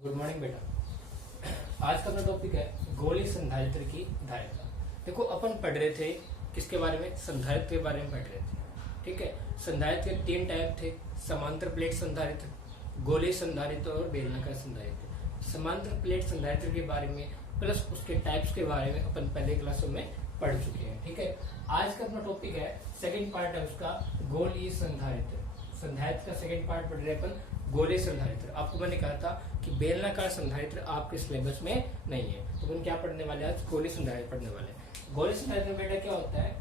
Good morning बेटा। आज का अपना टॉपिक है गोलीय संधारित्र की धारिता। देखो अपन पढ़ रहे थे किसके बारे में, संधारित्र के बारे में पढ़ रहे थे। ठीक है, संधारित्र के 3 टाइप थे, समांतर प्लेट संधारित्र, गोलीय संधारित्र और बेलनाकार संधारित्र। समांतर प्लेट संधारित्र के बारे में प्लस उसके टाइप्स के बारे में अपन पहले क्लासों में पढ़ चुके हैं। ठीक है, आज का अपना टॉपिक है, सेकेंड पार्ट है उसका गोलीय संधारित्र। संधारित्र का सेकेंड पार्ट पढ़ रहे अपन गोलीय संधारित्र। आपको मैंने कहा था कि बेलनाकार संधारित्र आपके सिलेबस में नहीं है, तो अपन क्या पढ़ने वाले आज, गोलीय संधारित्र पढ़ने वाले हैं। गोलीय संधारित्र में बेटा क्या होता है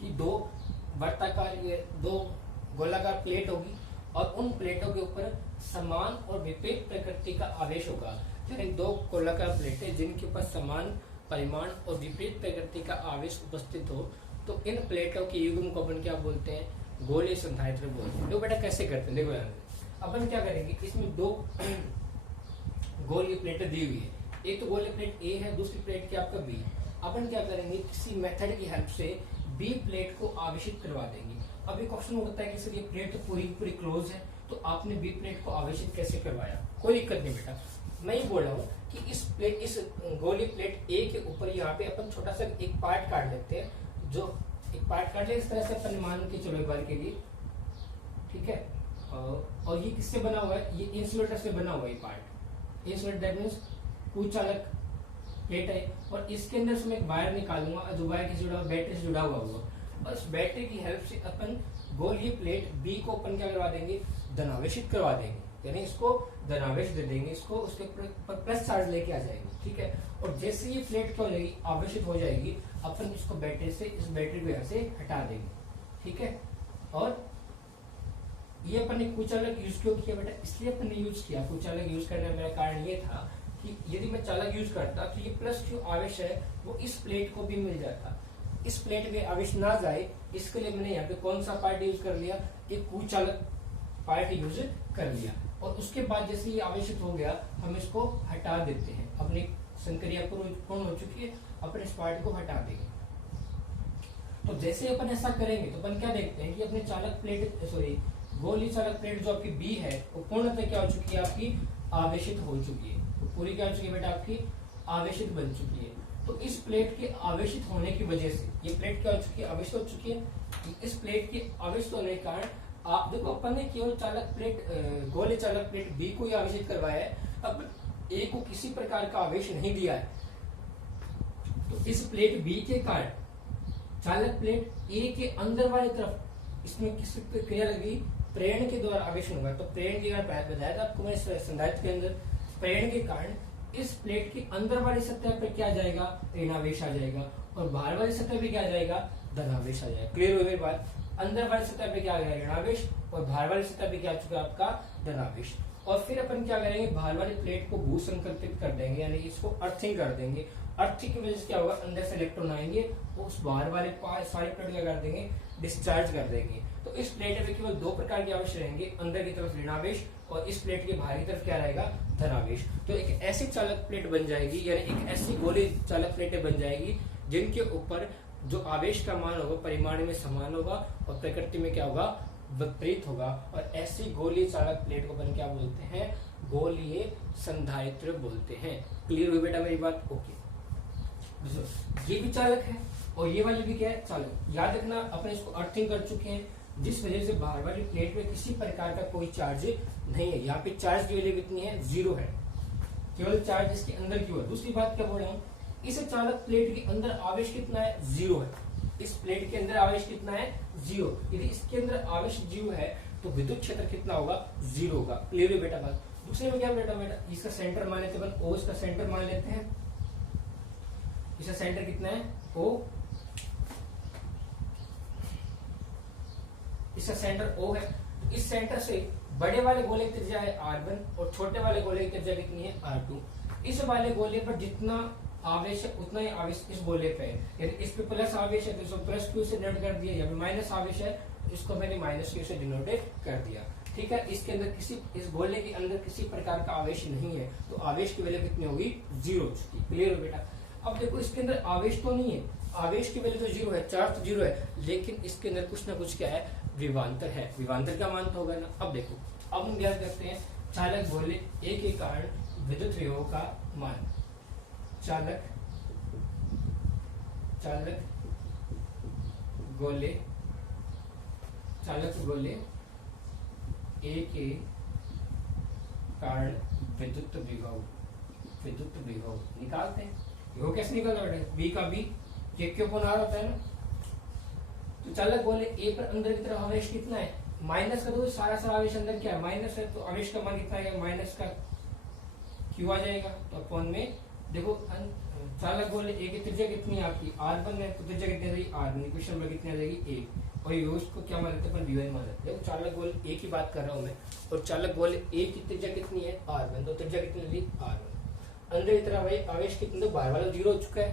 कि दो गोलाकार प्लेट होगी और उन प्लेटों के ऊपर समान और विपरीत प्रकृति का आवेश होगा। यानी 2 गोलाकार प्लेटें जिनके ऊपर समान परिमाण और विपरीत प्रकृति का आवेश उपस्थित हो, तो इन प्लेटों के युग्म को अपन क्या बोलते हैं, गोलीय संधारित्र बोलते हैं। देखो बेटा कैसे करते हैं, देखो यार अपन क्या करेंगे, इसमें 2 गोलीय प्लेटें दी हुई है। एक तो गोलीय प्लेट ए है, दूसरी प्लेट क्या आपका बी है। अपन क्या करेंगे, किसी मेथड की हेल्प से बी प्लेट को आवेशित करवा देंगे। अब ये क्वेश्चन होता है कि सर ये प्लेट तो पूरी क्लोज है, तो आपने बी प्लेट को आवेशित कैसे करवाया। कोई दिक्कत नहीं बेटा, मैं ये बोल रहा हूँ कि इस गोलीय प्लेट ए के ऊपर यहाँ पे अपन छोटा सा एक पार्ट काट लेते हैं, जो एक पार्ट काट ले इस तरह से अपन मान के चलो एक बार के लिए। ठीक है, और ये किससे बना हुआ है, ये इंसुलेटर से बना हुआ है। पार्ट इंसुलेटर दैट मींस कुचालक प्लेट है, और इसके अंदर से मैं एक वायर निकालूंगा, जो वायर किससे जुड़ा हुआ, बैटरी से जुड़ा हुआ होगा, और इस बैटरी की हेल्प से अपन गोलीय प्लेट बी को अपन क्या करवा देंगे, धनावेशित करवा देंगे। यानी इसको धनावेश दे देंगे, इसको उसके ऊपर प्लस चार्ज लेके आ जाएंगे। ठीक है, और जैसे ये प्लेट क्या हो जाएगी, आवेशित हो जाएगी, अपन इसको बैटरी से, इस बैटरी को यहाँ से हटा देंगे। ठीक है, और ये अपन ने कुचालक यूज क्यों किया बेटा, इसलिए अपन ने यूज किया। कुचालक यूज करने का मेरा कारण ये था कि यदि मैं चालक यूज करता तो ये प्लस क्यू आवेश है वो इस प्लेट को भी मिल जाता। इस प्लेट में आवेश ना जाए इसके लिए मैंने यहाँ पे कौन सा पार्ट यूज कर लिया, एक कुचालक पार्ट यूज कर लिया। और उसके बाद जैसे ये आवेशित हो गया, हम इसको हटा देते हैं। अपनी संक्रिया पूर्ण हो चुकी है, अपन इस पार्ट को हटा देंगे। तो जैसे अपन ऐसा करेंगे तो अपन क्या देखते हैं कि अपने चालक प्लेट गोलीय चालक प्लेट जो आपकी बी है वो पूर्णतः क्या हो चुकी है, आपकी आवेशित हो चुकी है। तो पूरी क्या हो चुकी है बेटा, आपकी आवेशित बन चुकी है। तो इस प्लेट के आवेशित होने की वजह से ये प्लेट क्या हो चुकी है, आवेशित हो चुकी है। इस प्लेट के आवेशित होने के कारण आप देखो अपन ने केवल चालक प्लेट गोलीय चालक प्लेट बी को ही आवेशित करवाया है, अब ए को किसी प्रकार का आवेश नहीं दिया है। तो इस प्लेट बी के कारण चालक प्लेट ए के अंदर वाली तरफ इसमें किस क्रिया लगी, प्रेरण के द्वारा आवेशन होगा। तो प्रेरण की अगर बताया था आपको मैंने संधारित्र के अंदर, प्रेरण के कारण इस प्लेट के अंदर वाली सतह पर क्या जाएगा, ऋणावेश आ जाएगा, और बाहर वाली सतह पे क्या जाएगा, धनावेश आ जाएगा। क्लियर हो गई बात। अंदर वाली सतह पे क्या आ गया, ऋणावेश, और बाहर वाली सतह पे क्या आ चुका आपका, धनावेश। और फिर अपन क्या करेंगे, बाहर वाली प्लेट को भू संकल्पित कर देंगे, यानी इसको अर्थिंग कर देंगे। अर्थिंग की वजह से क्या होगा, अंदर से इलेक्ट्रॉन आएंगे, उस बाहर वाले सारे प्लेट क्या कर देंगे, डिस्चार्ज कर देंगे। तो इस प्लेट में केवल 2 प्रकार के आवेश रहेंगे, अंदर की तरफ ऋणावेश और इस प्लेट के बाहरी तरफ क्या रहेगा, धनावेश। तो एक ऐसी चालक प्लेट बन जाएगी, यानी एक ऐसी गोलीय चालक प्लेटें बन जाएगी जिनके ऊपर जो आवेश का मान होगा परिमाण में समान होगा और प्रकृति में क्या होगा, विपरीत होगा। और ऐसी गोलीय चालक प्लेट को अपन क्या बोलते हैं, गोलीय संधारित्र बोलते हैं। क्लियर हुई बेटा मेरी बात, ओके। ये भी चालक है और ये वाली भी क्या है, चालक। याद रखना अपन इसको अर्थिंग कर चुके हैं, जिस वजह से बाहर वाली प्लेट में किसी प्रकार का कोई चार्ज नहीं है। यहाँ पे चार्ज की वैल्यू कितनी है, 0 है, केवल चार्ज इसके अंदर की हुआ। दूसरी बात क्या बोल रहा हूँ, इस चालक प्लेट के अंदर आवेश कितना है, 0 है। इस प्लेट के अंदर आवेश कितना है, 0। यदि इसके अंदर आवेश 0 है तो विद्युत क्षेत्र कितना होगा, 0 होगा। क्लियर है बेटा बात। दूसरे में क्या बेटा, इसका सेंटर मान लेते हैं, O इसका सेंटर मान लेते हैं। इसका सेंटर कितना है, O, इसका सेंटर O है। तो इस सेंटर से बड़े वाले गोले की त्रिज्या है R1 और छोटे वाले गोले की त्रिज्या कितनी है, R2। इस वाले गोले पर जितना आवेश है उतना ही आवेश इस गोले पे है। यदि इस पे प्लस आवेश है तो इसको प्लस क्यू से डिनोट कर दिया, या माइनस आवेश है तो इसको मैंने माइनस क्यू से डिनोट कर दिया। ठीक है, इसके अंदर इस गोले के अंदर किसी प्रकार का आवेश नहीं है, तो आवेश की वैल्यू कितनी होगी, 0 हो चुकी। क्लियर हो बेटा। अब देखो इसके अंदर आवेश तो नहीं है, आवेश की वैल्यू तो 0 है, चार्ज तो 0 है, लेकिन इसके अंदर कुछ ना कुछ क्या है, विभवांतर है। विभवांतर का मान तो होगा ना। अब देखो, अब हम क्या करते हैं, चालक गोले ए के कारण विद्युत विभव का मान। चालक गोले ए के कारण विद्युत विभव निकालते हैं। विभव कैसे निकलता है? बी का बी के क्यों पुनः होता है ना। तो चालक गोले ए पर अंदर की तरफ आवेश कितना है? माइनस का। तो सारा आवेश अंदर क्या है? माइनस है। तो आवेश का मान कितना आएगा? माइनस का क्यू आ जाएगा। तो अपॉन में देखो चालक गोले ए की त्रिज्या कितनी है आपकी? r1 है। तो त्रिज्या कितनी आ जाएगी? r1। इक्वेशन नंबर कितनी आ जाएगी? a। और ये उसको क्या मान लेते हैं? v1 मान लेते हैं। देखो चालक गोले ए की बात कर रहा हूं मैं, और चालक गोले ए की त्रिज्या कितनी है? r1। तो त्रिज्या कितनी होगी? r1। अंदर की तरफ भाई आवेश कितना? तो बाहर वाला 0 हो चुका है,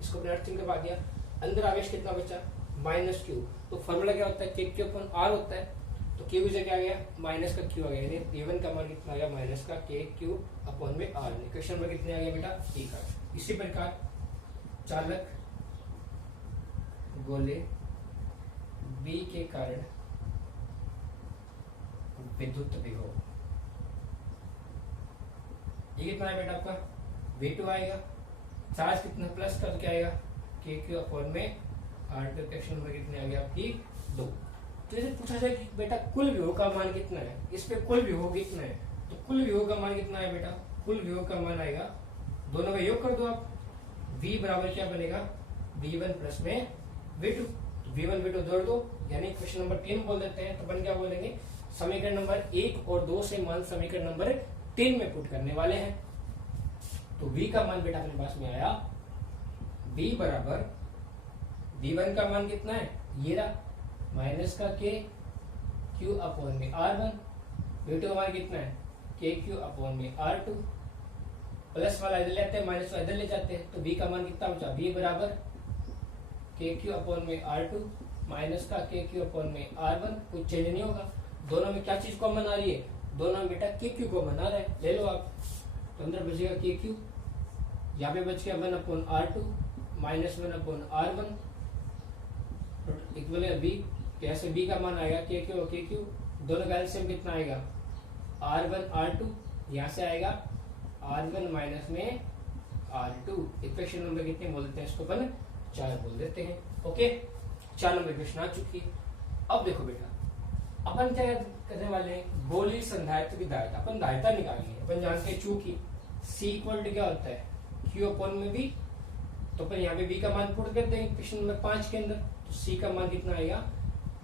इसको अपने अर्थ करवा दिया। अंदर आवेश कितना बचा? Minus Q. तो फॉर्मूला क्या होता है? के क्यू अपन आर होता है। तो क्यू की जगह आ गया माइनस का क्यू आ गया, यानी v1 का मान कितना आ गया? माइनस का के क्यू अपॉन में आर। इक्वेशन नंबर कितने आ गया बेटा? ए का। इसी प्रकार चालक गोले बी के कारण विद्युत विभव, ये कितना है बेटा आपका? v2 आएगा। चार्ज कितना प्लस का, तो क्या आएगा? के क्यू अपॉन में आर। इक्वेशन नंबर कितने आ गया आपकी? 2। तो जैसे पूछा जाए कि बेटा कुल विभव का मान कितना है, इस पे कुल विभव कितना है, तो कुल विभव का मान कितना है बेटा? कुल विभव का मान आएगा, दोनों का योग कर दो आप, v बराबर क्या बनेगा? v1 प्लस में v2। v1 v2 जोड़ दो, यानी क्वेश्चन नंबर 3 बोल देते हैं। तो अपन क्या बोलेंगे? समीकरण नंबर 1 और 2 से मान समीकरण नंबर 3 में पुट करने वाले हैं। तो v का मान बेटा अपने पास में आया, v बराबर v1 का मान कितना है? ये रहा माइनस का के क्यू अपॉन में r1। v2 का मान कितना है? के क्यू अपॉन में r2। प्लस वाला इधर लेते हैं, माइनस वाला इधर ले जाते हैं। तो v का मान कितना बचा? v बराबर के क्यू अपॉन में r2 माइनस का के क्यू अपॉन में r1। कुछ चेंज नहीं होगा। दोनों में क्या चीज कॉमन आ रही है? दोनों में बेटा के क्यू कॉमन आ रहा है, ले लो आप। तो अंदर बचेगा के क्यू, यहाँ पे बच गया 1 upon r2 minus 1 upon r1 equal है b। कैसे b का मान आएगा? के क्यू और के क्यू, दोनों का एलसीएम कितना आएगा? r1 r2। यहाँ से आएगा r1 माइनस में r2। इक्वेशन नंबर कितने बोल देते हैं इसको? अपन 4 बोल देते हैं। ओके, 4 नंबर इक्वेशन आ चुकी है। अब देखो बेटा अपन क्या करने वाले हैं? गोलीय संधारित्र की दायता। अपन दायता निकालनी है। अपन जानते हैं चूंकि c इक्वल टू क्या होता है? q अपॉन में v। तो अपन यहाँ पे v का मान पुट कर देंगे क्वेश्चन नंबर 5 के अंदर। तो c का मान कितना आएगा?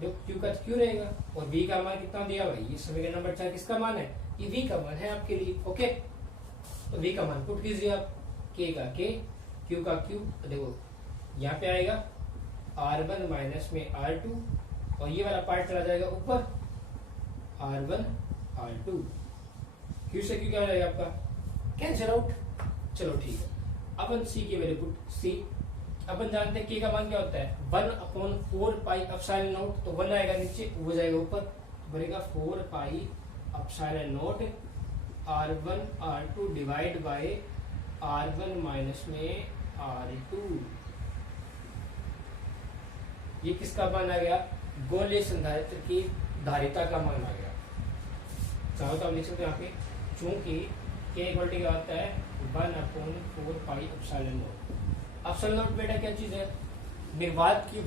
जो q का q रहेगा, और v का मान कितना दिया भाई? ये समीकरण नंबर 4 किसका मान है? ये v का मान है आपके लिए। ओके, तो v का मान पुट कीजिए आप। k का k, q का q। तो देखो यहाँ पे आएगा r1 माइनस में r2, और ये वाला पार्ट चला जाएगा ऊपर, r1 r2। q से q क्या हो जाएगा आपका? Cancel out. चलो ठीक है, अपन c की वैल्यू पुट c। अपन जानते हैं k का मान क्या होता है? 1 अपॉन 4 पाई एप्सिलॉन नॉट। तो 1 आएगा नीचे, वो जाएगा ऊपर, तो बनेगा 4 pi epsilon not r1 r2 divide by r1 minus में r2। ये किसका मान आ गया? गोलीय संधारित्र की धारिता का मान आ गया। चाहो तो आप लिख सकते हैं यहाँ पे, चूंकि k इक्वल टू क्या होता है? 1 upon 4 pi epsilon not. Epsilon not बेटा क्या चीज है? निर्वात की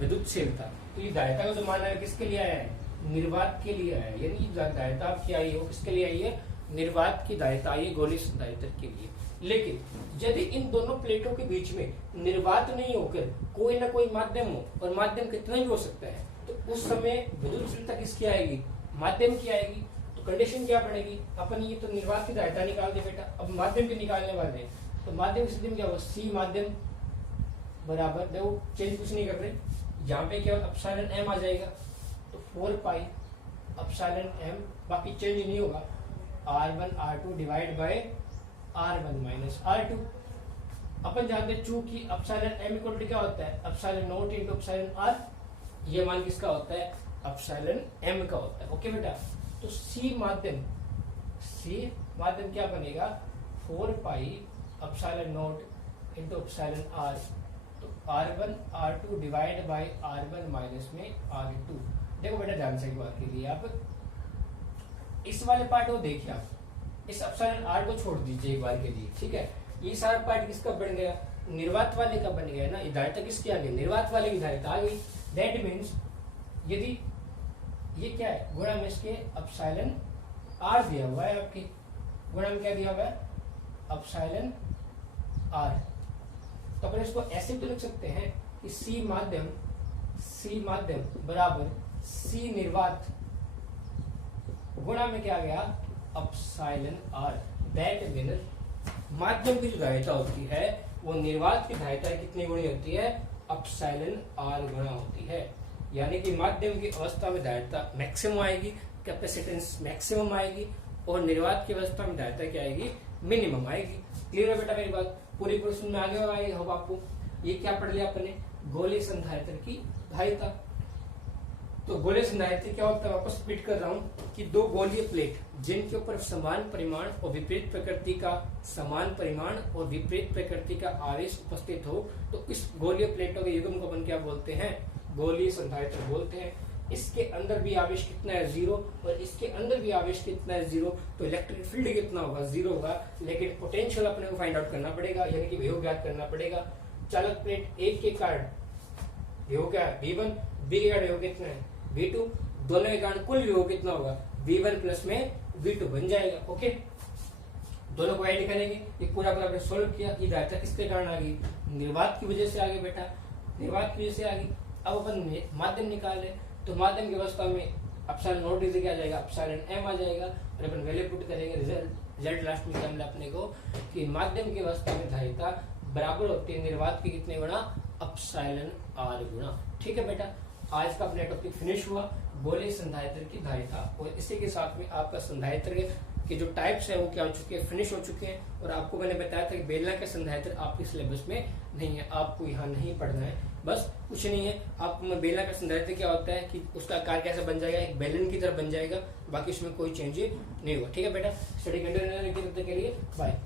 विद्युतशीलता। तो ये दायता का जो मान है किसके लिए आया है? निर्वात के लिए आया है। यानी दायता आपकी आई हो किसके लिए आई है? निर्वात की दायता आई है गोलीय संधारित्र के लिए। लेकिन यदि इन दोनों प्लेटों के बीच में निर्वात नहीं होकर कोई ना कोई माध्यम हो, और माध्यम कितना भी हो सकता है, तो उस समय विद्युतशीलता किसकी आएगी? माध्यम की आएगी। तो कंडीशन क्या पड़ेगी? अपन ये तो निर्वात की दायता निकाल दे बेटा, अब माध्यम की निकालने वाले हैं। तो माध्यम की स्थिति में क्या होगा? सी माध्यम बराबर, देखो चेंज कुछ नहीं कर रहे, यहाँ पे केवल एप्सिलॉन एम आ जाएगा। तो 4 पाई एप्सिलॉन एम, बाकी चेंज नहीं होगा, r1 r2 divide by r1 minus r2। अपन जानते हैं चूंकि एप्सिलॉन एम इक्वल टू क्या होता है? Epsilon not into epsilon r। ये मान किसका होता है? एप्सिलॉन एम का होता है। ओके बेटा, तो सी माध्यम क्या बनेगा? 4 pi epsilon not into epsilon r। तो r1 r2 divide by r1 minus में r2। देखो बेटा ध्यान से एक बात के लिए आप, इस वाले पार्ट को देखिए आप, इस एप्सिलॉन आर को छोड़ दीजिए एक बार के लिए, ठीक है। ये सारा पार्ट किसका बन गया, निर्वात वाले का बन गया ना, ये धारिता किसकी आ गई, निर्वात वाले की धारिता आ गई। दैट मीन्स यदि ये क्या है, गुणा में इसके एप्सिलॉन आर दिया हुआ है, आपकी गुणा में क्या दिया हुआ है, एप्सिलॉन आर। तो अपन इसको ऐसे तो लिख सकते हैं कि सी माध्यम बराबर सी निर्वात गुणा में क्या गया, एप्सिलॉन आर। दैट मीन्स माध्यम की जो धारिता होती है वो निर्वात की धारिता कितनी गुणी होती है, एप्सिलॉन आर गुणा होती है। यानी कि माध्यम की अवस्था में धारिता मैक्सिमम आएगी, कैपेसिटेंस मैक्सिमम आएगी, और निर्वात की अवस्था में धारिता क्या आएगी, मिनिमम आएगी। क्लियर है बेटा मेरी बात, पूरी प्रश्न में आगे आएगी हम आपको। ये क्या पढ़ लिया अपने, गोलीय संधारित्र की धारिता। तो गोलीय संधारित्र क्या होता है, वापस रिपीट कर रहा हूं कि दो गोलीय प्लेट जिनके ऊपर समान परिमाण और विपरीत प्रकृति का आवेश उपस्थित हो, तो इस गोलीय प्लेटों के युग्म को अपन क्या बोलते हैं, गोलीय संधारित्र बोलते हैं। इसके अंदर भी आवेश कितना है, 0, और इसके अंदर भी आवेश कितना है, 0। तो इलेक्ट्रिक फील्ड कितना होगा, 0 होगा। लेकिन पोटेंशियल अपने को फाइंड आउट करना पड़ेगा, यानी कि विभव ज्ञात करना पड़ेगा। चालक प्लेट एक के कारण विभव क्या है, V1, बी के कारण विभव कितना है, V2, दोनों के कारण कुल विभव कितना होगा, V1 प्लस में V2 बन जाएगा। ओके, दोनों को ऐड करेंगे, ये पूरा आपने सोल्व किया। ये धारिता किसके कारण आ गई, निर्वात की वजह से आ गई बेटा, निर्वात की वजह से आ गई। अब अपन माध्यम निकाल रहे, तो माध्यम की अवस्था में एप्सिलॉन नॉट इज क्या आ जाएगा, एप्सिलॉन m आ जाएगा, और अपन वैल्यू पुट करेंगे, रिजल्ट लास्ट में क्या मिला अपने को कि माध्यम की अवस्था में धारिता बराबर होती है निर्वात की कितने गुणा, एप्सिलॉन r गुणा। ठीक है बेटा, आज का अपना टॉपिक फिनिश हुआ, गोलीय संधारित्र की धारिता, और इसी के साथ में आपका संधारित्र के जो टाइप्स है वो क्या हो चुके हैं, फिनिश हो चुके हैं। और आपको मैंने बताया था कि बेलना का संधारित्र आपके सिलेबस में नहीं है, आपको यहाँ नहीं पढ़ना है, बस कुछ नहीं है। आपको बेलना का संधारित्र क्या होता है कि उसका आकार कैसे बन जाएगा, एक बेलन की तरह बन जाएगा, बाकी इसमें कोई चेंज नहीं हुआ। ठीक है बेटा, स्टडी कंटिन्यू के लिए बाय।